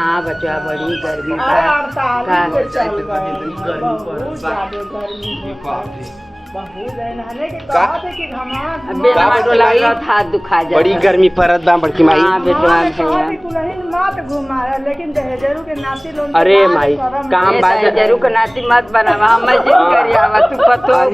हाँ बच्चा बड़ी गर्मी हाथ दुखा जाए। बड़ी गर्मी पड़त बा बड़की माई। लेकिन दहेजरू के नाती लोग अरे माई काम बात दहेजरू के नाती मत बनावा। हम जिद करिया तू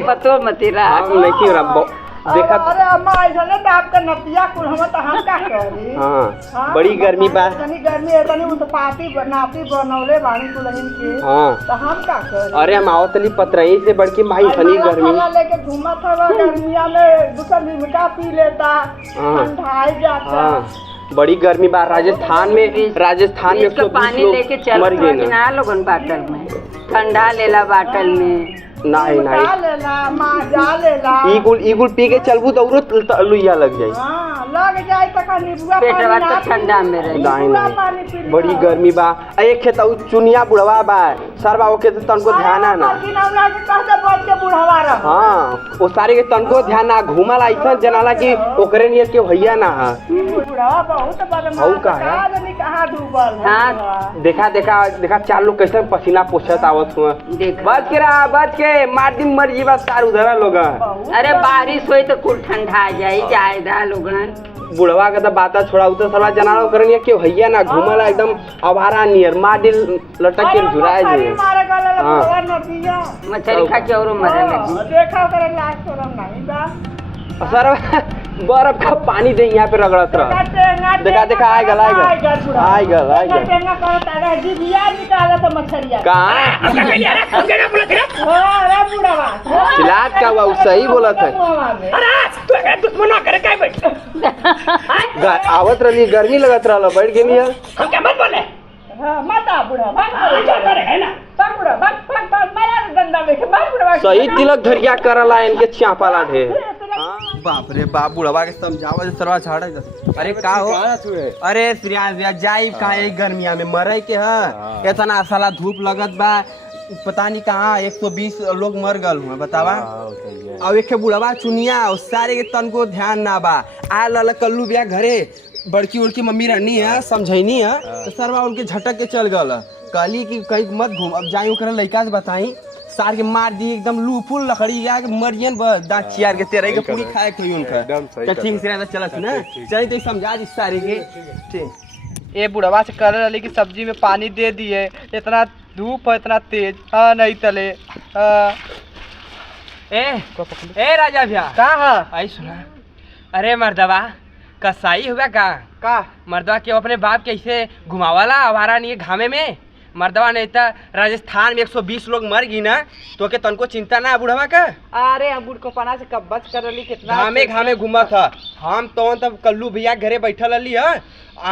पतो मती रहा। हम नहीं रब्बो देखा। अरे अम्मा ऐसा तो आपका नतिया कुल हम तो हम का करी। हां बड़ी गर्मी बा। इतनी गर्मी है तनी उन पाती नाती बनौले बाणी कुलहिन के। हां तो हम का करी। अरे हम आवतली पतरई से बड़की भाई फनी गर्मी लेके घूमत हवा गर्मिया में दूसरा लिमका पी लेता ठंडाई जाता। बड़ी गर्मी बा। राजस्थान में 120 पानी लेके चल ना लोगन बाटल में ठंडा लेला बाटल में नहीं लेला माजा लेला ईगुल पी के चलबू तो औरो लुइया लग जाई। हां लग जाई त का नींबुआ पेटवा तो ठंडा में रही। नहीं बड़ी गर्मी बा। एक खेत चुनिया बुढ़वा बा सरबा ओके तो तनको ध्यान ना हां ओ सारे के तनको ध्यान ना घूमला ऐसा जनाला कि ओकरे नियत के भैया ना बुढ़वा बहुत बदमाश कहां डूबल। हां देखा चार लोग कैसे पसीना पोछत आवत हुआ। बच के मार दी मर जीवा सार उधरा लोग। अरे बारिश होई तो कुल ठंडा जाई जायदा लोगन। बुढ़वा का तो बाता छोड़ा उतर सरवा जनालो करनिया के भैया ना घूमला एकदम अभारा नियर मार दिल लटक के झुराए जे। मछली खा के औरो मरे लगी। देखा करे लाश शरम नहीं बा। सर बर्फ का पानी दे यहाँ पे रगड़त रह। देखा आएगा चिल्लात का हुआ सही बोला था। आवत रही गर्मी लगत रहा बैठ गई सही तिलक धरिया करला इनके चापाला ढेर। बाप रे बाप बुढ़वा के समझावा सरवा झाड़ा। अरे का हो अरे श्रियांश जाई काहे गर्मिया में मरे के है इतना साला धूप लगत बा पता नहीं कहाँ 120 लोग मर गल हुआ बतावा। अब एक बुढ़वा चुनिया सारे के तन को ध्यान ना बा आ लल कल्लू बिया घरे बड़की उड़की मम्मी रहनी है समझैनी है तो सरवा उनके झटक के चल गल कहली कि कहीं मत घूम। अब जाई ओकरा लइका से बताई सार के मार दी एकदम लू फुल लकड़ी ला के मरियन दांत चियार के तेरे के पूरी खाए खोई उनका ठीक से चलत ना चल तो समझा दी सारे के ठीक। ये बुढ़वा से कर रही कि सब्जी में पानी दे दिए इतना धूप है इतना तेज। हाँ नहीं तले ए राजा भैया कहा आई सुना। अरे मर्दवा कसाई हुआ का मर्दवा के अपने बाप के ऐसे घुमावाला आवारा नहीं घामे में मर्दवा नहीं था राजस्थान में 120 लोग मर गई ना तो के तनको चिंता ना बुढ़वा का। अरे हम बुढ़ को पना से कब बच कर रही कितना घामे घूमा था हम तो तब कल्लू भैया घरे बैठल रही है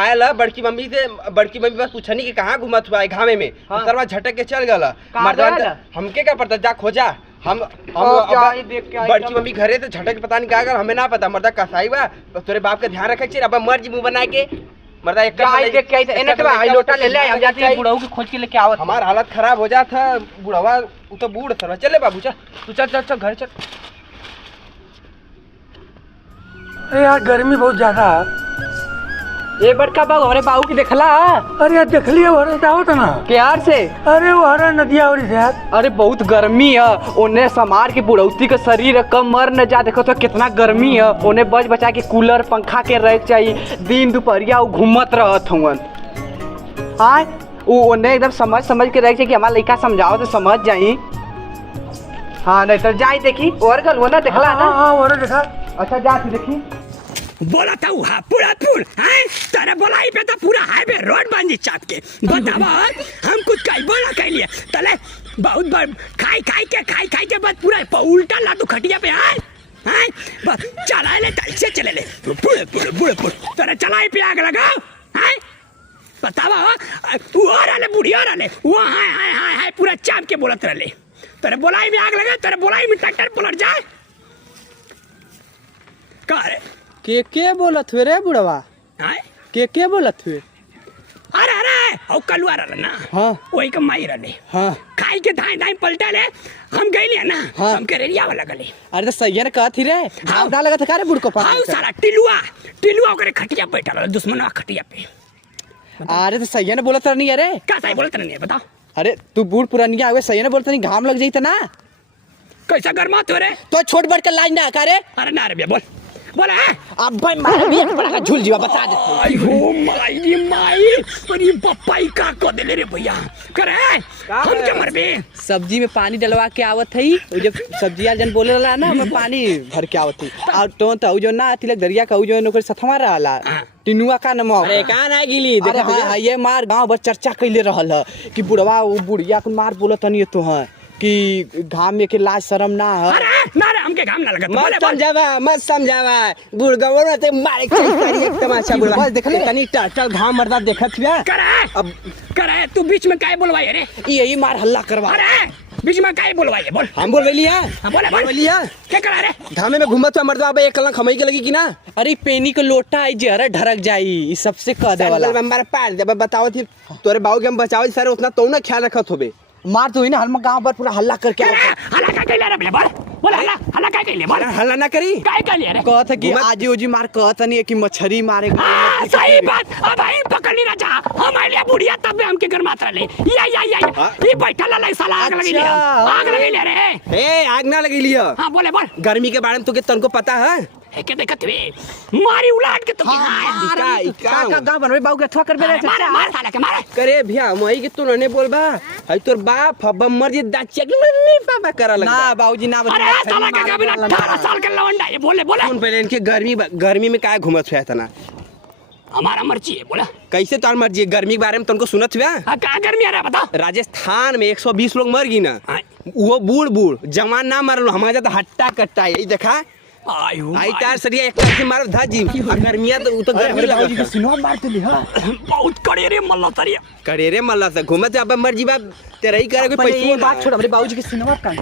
आयल बड़की मम्मी बस पूछनी कि कहाँ घूमत हुआ है घामे में। सरवा झटक के चल गला मर्दवा हमके क्या पता जा खोजा हम बड़की मम्मी घरे तो झटक पता नहीं क्या हमें ना पता मर्दा कसाई बा तोरे बाप का ध्यान रखे अब मर जी मुँह बना के मर्दा एक लोटा ले ले हम जाते हैं बुढ़ऊ की खोज के लेके आवत। हमारा हालत खराब हो जाता बुढ़वा तो बूढ़ सर चले बाबू चल तू चल घर चल। अरे यार गर्मी बहुत ज्यादा ये बड़का बाबू हमारे बाबू की देखला। अरे यार देख लिया हरे जाओ ना प्यार से। अरे वो हरा नदिया और अरे बहुत गर्मी है उन्हें समार के बुढ़ौती का शरीर कम मर न जा। देखो तो कितना गर्मी है उन्हें बच बचा के कूलर पंखा के रह चाहिए दिन दोपहरिया वो घूमत रहत हुन। हाँ वो उन्हें एकदम समझ के रह चाहिए कि हमारा लड़का समझाओ तो समझ जाई। हाँ नहीं तो जाई देखी और गल वो ना देखला ना। हाँ देखा। अच्छा जा देखी बोला था वहाँ पूरा पुल है तेरे बोलाई पे तो पूरा हाईवे रोड बन चाप के बतावा हम कुछ कहीं बोला कहीं लिए तले बहुत बार खाई के बाद पूरा उल्टा ला तो खटिया पे आए हैं बस चला ले तल से चले ले बुढ़े तेरे चलाई पे आग लगाओ हैं बतावा तू और आले बुढ़ी और आले वो हाय पूरा चाप के बोलत रहे तेरे बोलाई में आग लगा तेरे बोलाई में ट्रैक्टर पलट जाए का रे के बोलत हुए रे बुढ़वा के बोलत हुए। अरे ओ कलुआ रहल ना हाँ वही का माई रहले हाँ खाई के धाई पलटा ले हम गइले ना हाँ। हम के रेडिया वाला गले। अरे तो सही ने कहत ही रे हां ना लगा था का रे बुढ़ को हां साला टिलुआ ओकरे खटिया बैठल दुश्मनवा खटिया पे अरे तो सही है ना बोलत नहीं अरे क्या सही बोलते नहीं बता अरे तू बूढ़ पुरानिया हुए सही है ना बोलत नहीं घाम लग जाई ना कैसा गर्मा तो रे तो छोट बड़ के लाइन ना करे अरे ना रे भैया बोल बोल अब भाई मार भी एक बड़ा का झूल जीवा बता दे आई हो माई अरे पप्पाई का को दे ले रे भैया करे हम के मरबे सब्जी में पानी डलवा के आवत है जब सब्जी जन बोले रहा ना मैं पानी भर के आवत है और तो जो ना तिलक दरिया का जो नौकर सथवा रहा टिनुआ का नमो अरे कहाँ ना गिली अरे हाँ ये मार गांव भर चर्चा कैले रहल है कि बुढ़वा वो बुढ़िया को मार बोलत नहीं तो है कि घाम में के लाज शर्म ना है अरे ना रे हमके घाम ना लगत मत समझावा बुढ़गवा ना ते मारे के एक तमाशा बुढ़वा बस देख ले तनी टटल घाम मरदा देखत बिया करे अब करे तू बीच में काहे बोलवाई रे यही मार हल्ला करवा अरे बीच में काहे बोलवाई बोल हम बोल रही है बोले बोल रही है क्या करा रे घामे में घूमत हुआ मर्दवा अब एक कलंक हमई के लगी कि ना अरे पेनी को लोटा आई जहरा ढरक जाई ई सबसे कह दे वाला हमारा पार जब बताओ थी तोरे बाबू के हम बचाओ सर उतना तो ना ख्याल रखत होबे मार तो ही ना हम गांव पर पूरा हल्ला करके हल्ला का कैले रे बोल बोल हल्ला का कैले बोल हल्ला ना करी काय कैले रे कहत है कि आजी ओजी मार कहत नहीं है कि मछली मारे सही बात अब आई पकड़ ली राजा हम आइले बुढ़िया तब हमके घर मात्र ले या ये बैठल ला साला आग लगी ले आग लगी ले रे ए आग ना लगी लियो हां बोले बोल गर्मी के बारे में तुके तनको पता है के देखत वे मारी उलाट के तो का गांव बनवे बाऊ के ठोकर बेरे मार साला के मार करे भैया मई के तू ने बोलबा हई तोर बाप हब मर जे दाचिया के नहीं पापा करा लगा ना बाबूजी ना अरे साला का बिना 18 साल का लवंडा ये बोले कौन पहले इनके गर्मी में काय घूमत है तना हमारा मर्जी है बोला कैसे तार मर्जी है गर्मी के बारे में तुमको सुनत हुआ क्या गर्मी आ रहा बता राजस्थान में 120 लोग मर गई ना वो बूढ़ जवान ना मरलो हमारा तो हट्टा कट्टा ये देखा आई तार सरिया एक से मारो धाजी गर्मिया तो गर्मी लगा सिनवा मार तो लिहा बहुत कड़े मल्ला तरिया करे रे मल्ला से घूमत अब मर्जी बा तेरा ही करे कोई पैसा ये बात छोड़ हमरे बाबूजी के सिनवा कान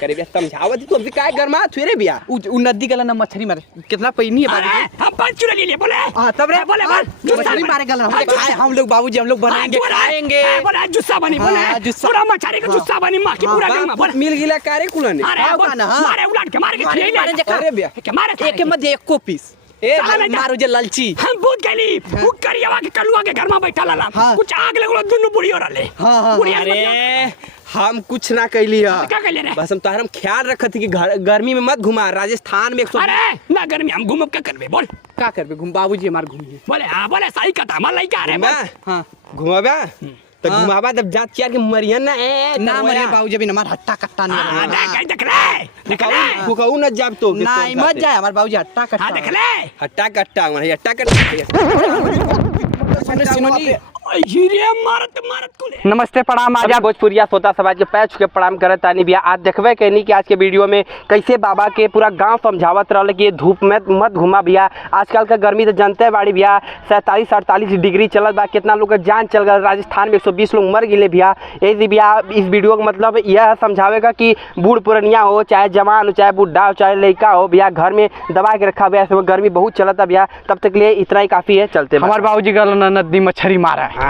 करे बे समझावत तू अभी काय गरमा थुरे बिया उ नदी गला ना मछली मारे कितना पैनी है बाबूजी हम पांच चुरा ले लिए बोले हां तब रे बोले मछली मारे गला हम लोग बाबूजी हम लोग बनाएंगे खाएंगे बोले जुस्सा बनी बोले पूरा मछली का जुस्सा बनी मां की पूरा गरमा बोले मिल गिला कारे कुलने अरे मारे उलाट के मार के खिले करे बिया के मारे एक में एक को पीस ए मारो जे ललची हम पूछ गली वो करियावा के कलुआ के घर में बैठा लाला कुछ आग लगलो दुनु बुढ़ियो रहले हां अरे हम कुछ ना कैली है क्या कैले रे बस हम तोहरम ख्याल रखत कि गर्मी में मत घुमा राजस्थान में 100 अरे ना गर्मी हम घूमब क्या करबे बोल का करबे घूम बाबूजी हमार घूमिए बोले हां बोले सही कथा हमार लइका रे हां घुमाबा तो घुमाबा तब जात चार के मरियन ना ए ना मरे बाबूजी भी हमार हट्टा कट्टा नहीं देख ले फुकाऊ ना जाब तो ना मत जाए हमार बाबूजी हट्टा कट्टा हां देख ले हट्टा कट्टा हट्टा कट्टा नमस्ते प्रणाम आज भोजपुरिया श्रोता समाज के पैर छुके प्रणाम करत तानी भैया आज देखबे कहनी कि आज के वीडियो में कैसे बाबा के पूरा गांव समझावत रहल कि धूप में मत घुमा भैया आजकल का गर्मी तो जानते बाड़ी भैया 47-48 डिग्री चलत बा कितना लोग का जान चल गया राजस्थान में 120 लोग मर गए भैया यही भैया इस वीडियो का मतलब यह समझावेगा कि बूढ़ पुरनिया हो चाहे जवान हो चाहे बुढ़ा हो चाहे लड़का हो भैया घर में दबा के रखा भैया गर्मी बहुत चलता भैया तब तक लिए इतना ही काफ़ी है चलते हमारे बाबूजी का नदी मछली मारा है